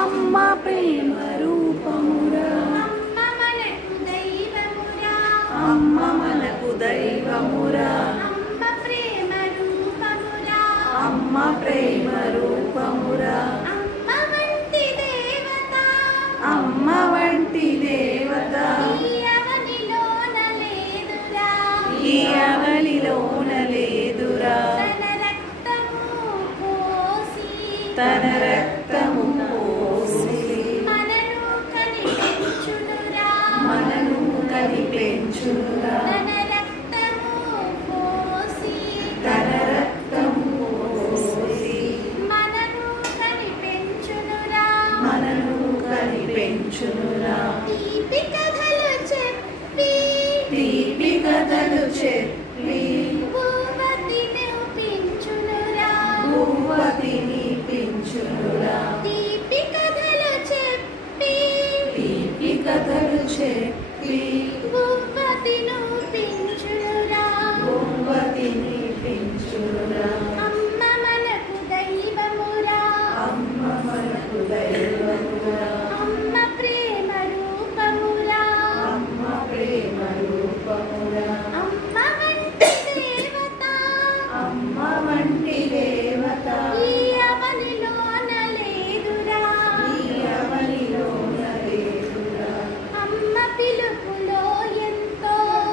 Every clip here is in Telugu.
అమ్మ ప్రేమ రూపమురా. అమ్మ మనకు దైవమురా. అమ్మ ప్రేమ రూపమురా. అమ్మ వంటి దేవత. ఈ అవలిలోన లేదురా. తన పెంచునురా తీపి కథలు చెప్పి. భూపతిని పెంచునురా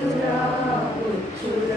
돌아오죠